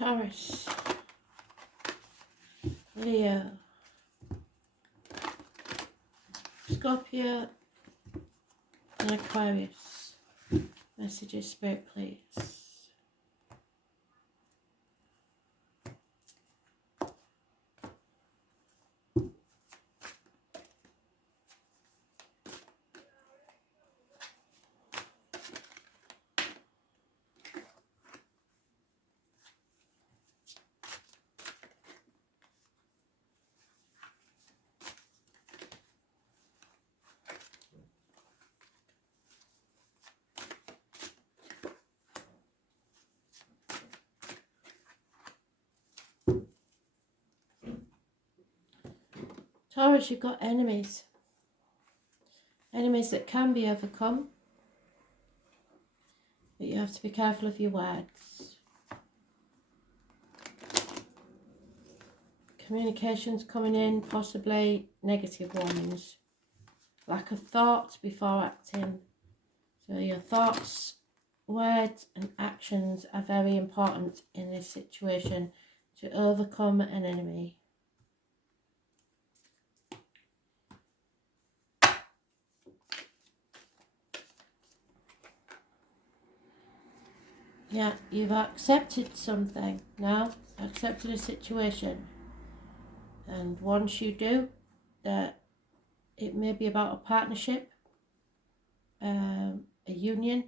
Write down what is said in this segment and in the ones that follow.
Taurus, Leo, Scorpio and Aquarius. Messages, Spirit, please. Taurus, you've got enemies. Enemies that can be overcome. But you have to be careful of your words. Communications coming in, possibly negative ones. Lack of thought before acting. So your thoughts, words and actions are very important in this situation to overcome an enemy. Yeah, you've accepted something now, accepted a situation. And once you do, that it may be about a partnership, a union.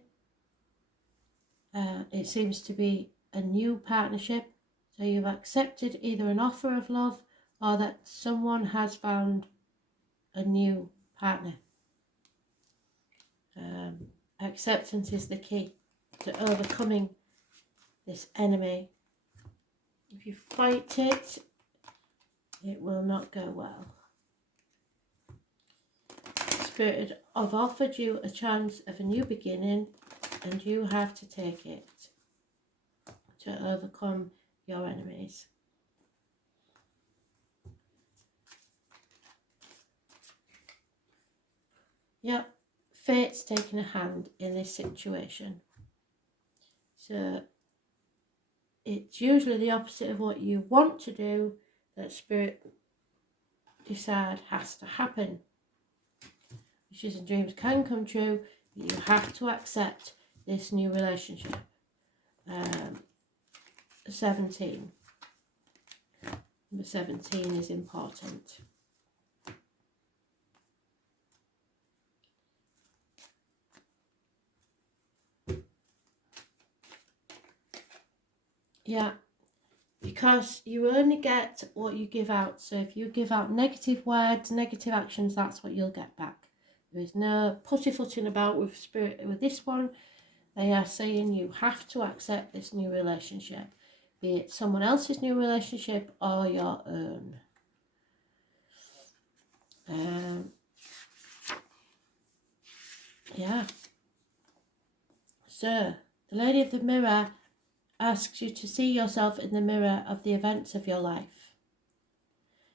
It seems to be a new partnership. So you've accepted either an offer of love or that someone has found a new partner. Acceptance is the key to overcoming this enemy. If you fight it, it will not go well. Spirit have offered you a chance of a new beginning, and you have to take it to overcome your enemies. Yep, fate's taking a hand in this situation. So it's usually the opposite of what you want to do that Spirit decide has to happen. Wishes and dreams can come true, but you have to accept this new relationship. 17. Number 17 is important. Yeah, because you only get what you give out. So if you give out negative words, negative actions, that's what you'll get back. There is no pussyfooting about with Spirit. With this one, they are saying you have to accept this new relationship, be it someone else's new relationship or your own. Yeah. So, the Lady of the Mirror asks you to see yourself in the mirror of the events of your life.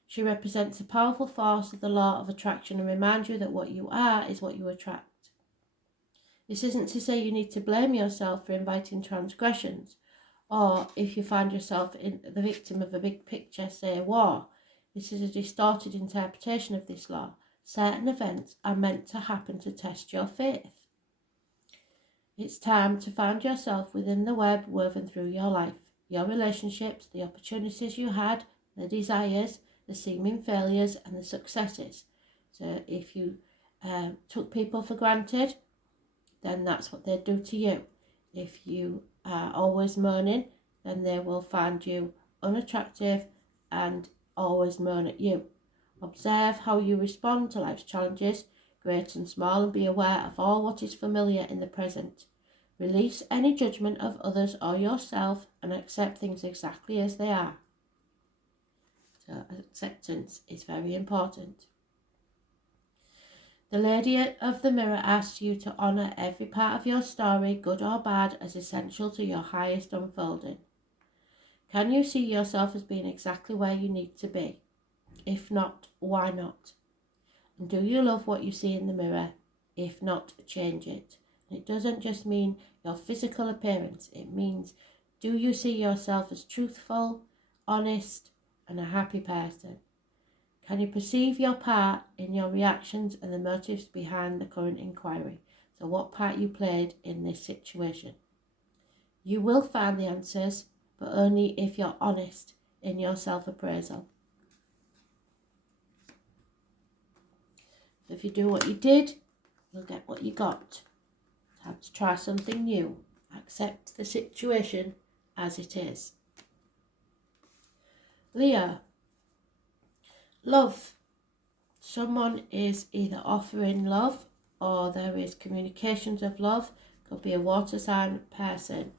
She represents a powerful force of the law of attraction and reminds you that what you are is what you attract. This isn't to say you need to blame yourself for inviting transgressions, or if you find yourself in the victim of a big picture, say a war. This is a distorted interpretation of this law. Certain events are meant to happen to test your faith. It's time to find yourself within the web woven through your life, your relationships, the opportunities you had, the desires, the seeming failures and the successes. So if you took people for granted, then that's what they do to you. If you are always moaning, then they will find you unattractive and always moan at you. Observe how you respond to life's challenges, great and small, and be aware of all what is familiar in the present. Release any judgment of others or yourself and accept things exactly as they are. So acceptance is very important. The Lady of the Mirror asks you to honour every part of your story, good or bad, as essential to your highest unfolding. Can you see yourself as being exactly where you need to be? If not, why not? And do you love what you see in the mirror? If not, change it. And it doesn't just mean your physical appearance. It means Do you see yourself as truthful, honest, and a happy person? Can you perceive your part in your reactions and the motives behind the current inquiry? So what part you played in this situation? You will find the answers, but only if you're honest in your self-appraisal. So if you do what you did, you'll get what you got. Time to try something new. Accept the situation as it is. Leo. Love. Someone is either offering love or there is communications of love. Could be a water sign person.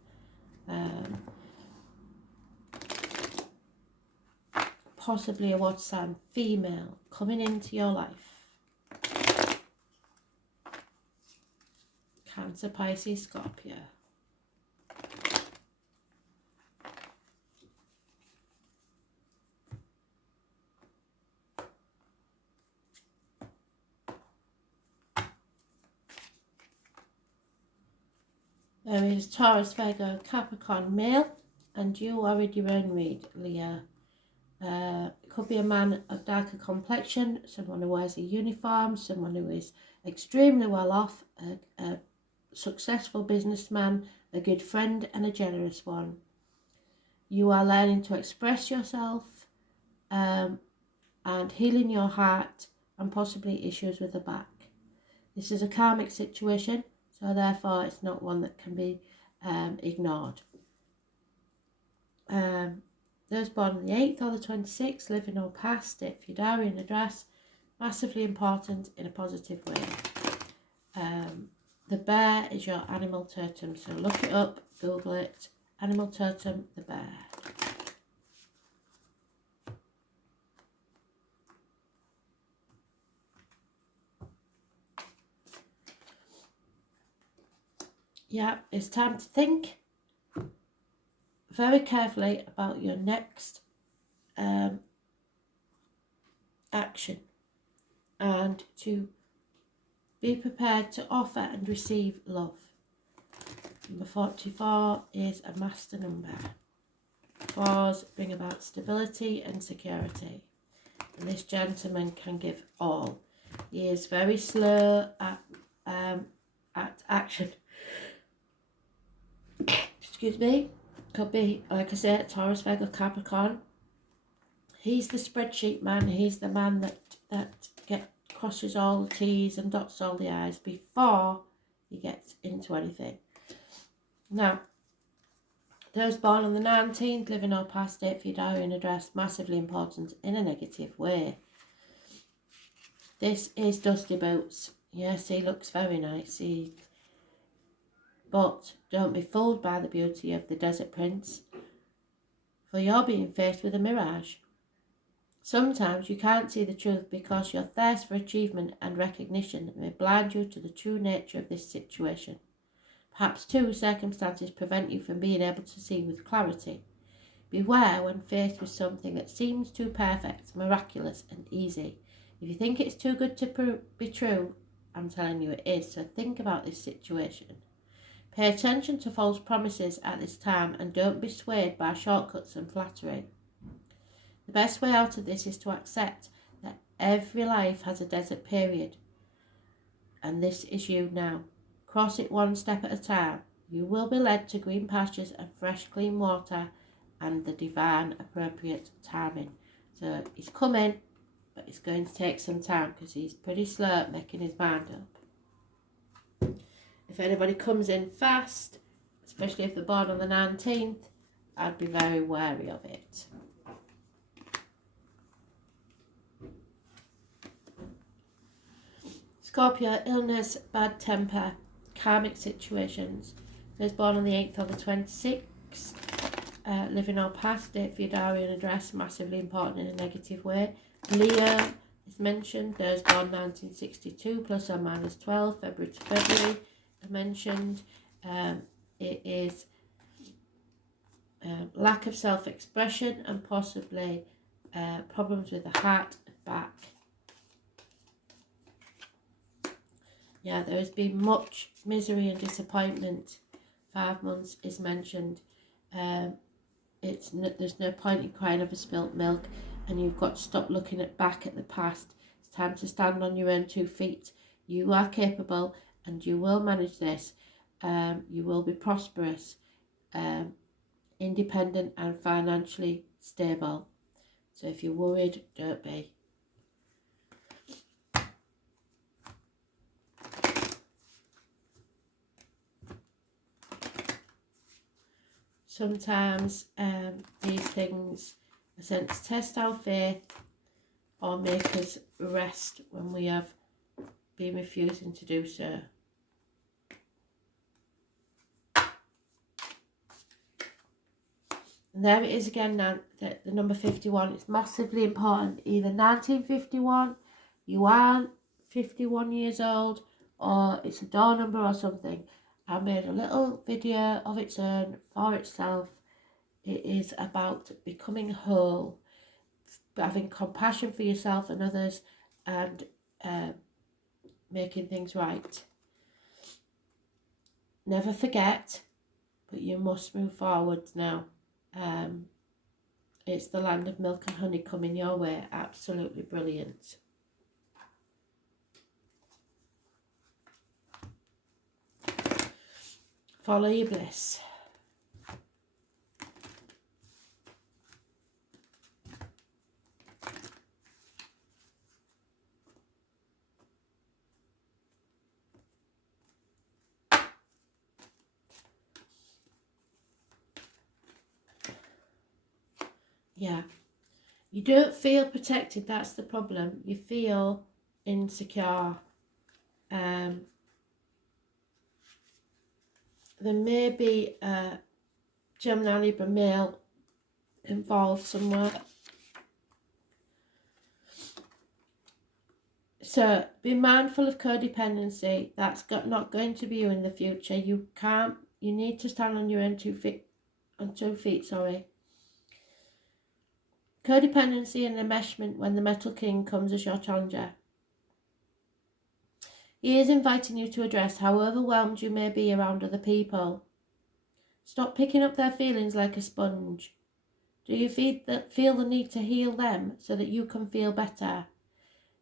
Possibly a water sign female coming into your life. Cancer, Pisces, Scorpio. There is Taurus, Virgo, Capricorn, male, and you are in your own read, Leo. It could be a man of darker complexion, someone who wears a uniform, someone who is extremely well off, a successful businessman, a good friend and a generous one. You are learning to express yourself and healing your heart and possibly issues with the back. This is a karmic situation, so therefore it's not one that can be ignored. Those born on the 8th or the 26th, living or past, date for your diary and address, massively important in a positive way. The bear is your animal totem, so look it up, Google it. Animal totem, the bear. Yeah, it's time to think very carefully about your next action and to be prepared to offer and receive love. Number 44 is a master number. Fours bring about stability and security. And this gentleman can give all. He is very slow at action. Excuse me. Could be, like I said, Taurus, Virgo, Capricorn. He's the spreadsheet man. He's the man that crosses all the T's and dots all the I's before he gets into anything. Now, those born on the 19th, living or past, date for your diary and address, massively important in a negative way. This is Dusty Boots. Yes, he looks very nice. But don't be fooled by the beauty of the Desert Prince, for you're being faced with a mirage. Sometimes you can't see the truth because your thirst for achievement and recognition may blind you to the true nature of this situation. Perhaps too, circumstances prevent you from being able to see with clarity. Beware when faced with something that seems too perfect, miraculous and easy. If you think it's too good to be true, I'm telling you it is, so think about this situation. Pay attention to false promises at this time and don't be swayed by shortcuts and flattery. The best way out of this is to accept that every life has a desert period, and this is you now. Cross it one step at a time. You will be led to green pastures and fresh clean water and the divine appropriate timing. So he's coming, but it's going to take some time because he's pretty slow at making his mind up. If anybody comes in fast, especially if they're born on the 19th, I'd be very wary of it. Scorpio, illness, bad temper, karmic situations. Those born on the 8th or the 26th, living or past, date for your diary and address, massively important in a negative way. Leo is mentioned. Those born 1962, plus or minus 12, February to February, are mentioned. It is lack of self-expression and possibly problems with the heart and back. Yeah, there has been much misery and disappointment. 5 months is mentioned. There's no point in crying over spilt milk, and you've got to stop looking back at the past. It's time to stand on your own 2 feet. You are capable, and you will manage this. You will be prosperous, independent and financially stable. So if you're worried, don't be. Sometimes these things are sent to test our faith or make us rest when we have been refusing to do so. And there it is again now, the number 51. It's massively important. Either 1951, you aren't 51 years old, or it's a door number or something. I made a little video of its own for itself. It is about becoming whole, having compassion for yourself and others, and making things right. Never forget, but you must move forward now. It's the land of milk and honey coming your way. Absolutely brilliant. Follow your bliss. Yeah, you don't feel protected, that's the problem. You feel insecure. There may be a Gemini Libra male involved somewhere. So be mindful of codependency. That's not going to be you in the future. You need to stand on your own 2 feet. Codependency and enmeshment when the Metal King comes as your challenger. He is inviting you to address how overwhelmed you may be around other people. Stop picking up their feelings like a sponge. Do you feel the need to heal them so that you can feel better?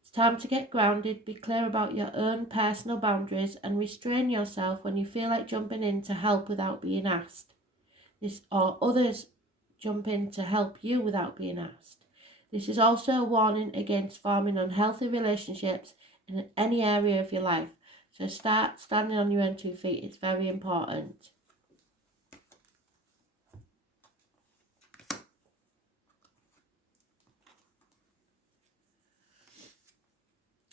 It's time to get grounded, be clear about your own personal boundaries, and restrain yourself when you feel like jumping in to help without being asked. Or others jump in to help you without being asked. This is also a warning against forming unhealthy relationships in any area of your life. So start standing on your own 2 feet. It's very important.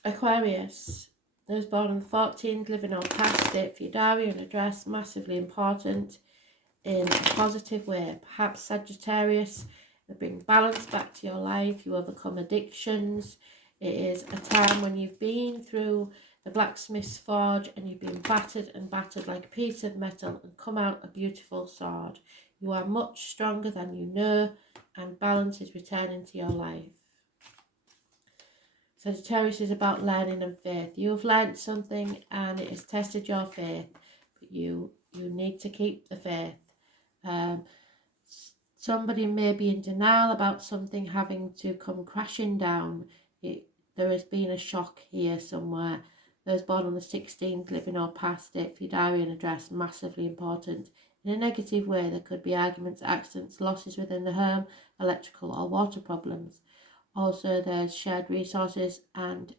Aquarius. Those born on the 14th, living on past date for your diary and address. Massively important in a positive way. Perhaps Sagittarius. They bring balance back to your life. You overcome addictions. It is a time when you've been through the blacksmith's forge and you've been battered and battered like a piece of metal and come out a beautiful sword. You are much stronger than you know, and balance is returning to your life. Sagittarius is about learning and faith. You have learned something and it has tested your faith, but you need to keep the faith. Somebody may be in denial about something having to come crashing down. There has been a shock here somewhere. Those born on the 16th, living or past it, for your diary and address, massively important. In a negative way, there could be arguments, accidents, losses within the home, electrical or water problems. Also, there's shared resources and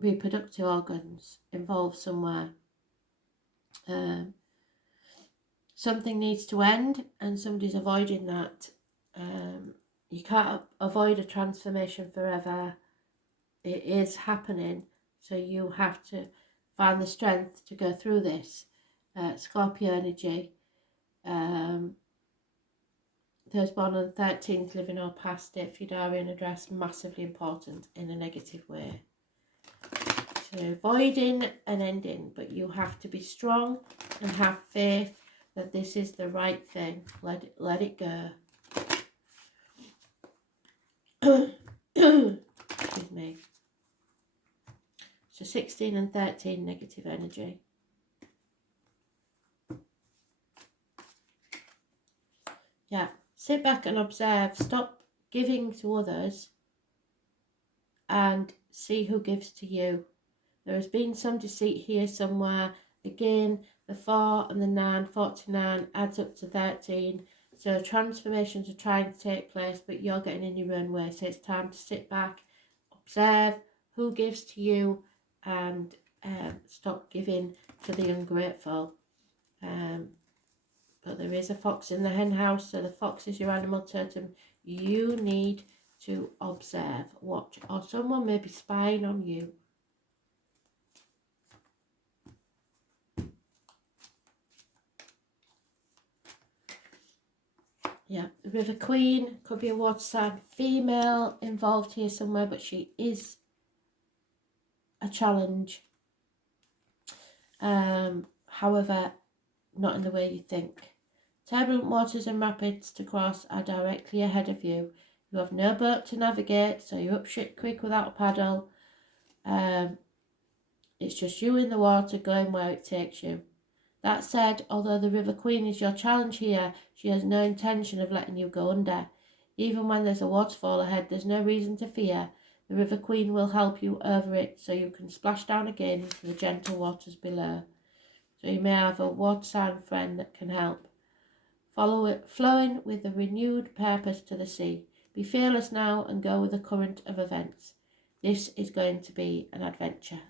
reproductive organs involved somewhere. Something needs to end and somebody's avoiding that. You can't avoid a transformation forever. It is happening, so you have to find the strength to go through this. Scorpio energy. Those born on the 13th, living or past it, for your diary and address, massively important in a negative way. So avoiding an ending, but you have to be strong and have faith that this is the right thing. Let it go. Excuse me. So 16 and 13, negative energy. Yeah, sit back and observe. Stop giving to others and see who gives to you. There has been some deceit here somewhere. Again, the 4 and the 9, 49 adds up to 13. So transformations are trying to take place, but you're getting in your own way. So it's time to sit back, observe who gives to you, and stop giving to the ungrateful. But there is a fox in the hen house, so the fox is your animal totem. You need to observe, watch, or someone may be spying on you. Yeah, the River Queen could be a water sign female involved here somewhere, but she is a challenge. However, not in the way you think. Turbulent waters and rapids to cross are directly ahead of you. You have no boat to navigate, so you're up shit creek without a paddle. It's just you in the water going where it takes you. That said, although the River Queen is your challenge here, she has no intention of letting you go under. Even when there's a waterfall ahead, there's no reason to fear. The River Queen will help you over it so you can splash down again into the gentle waters below. So you may have a water sign friend that can help. Follow it, flowing with a renewed purpose to the sea. Be fearless now and go with the current of events. This is going to be an adventure.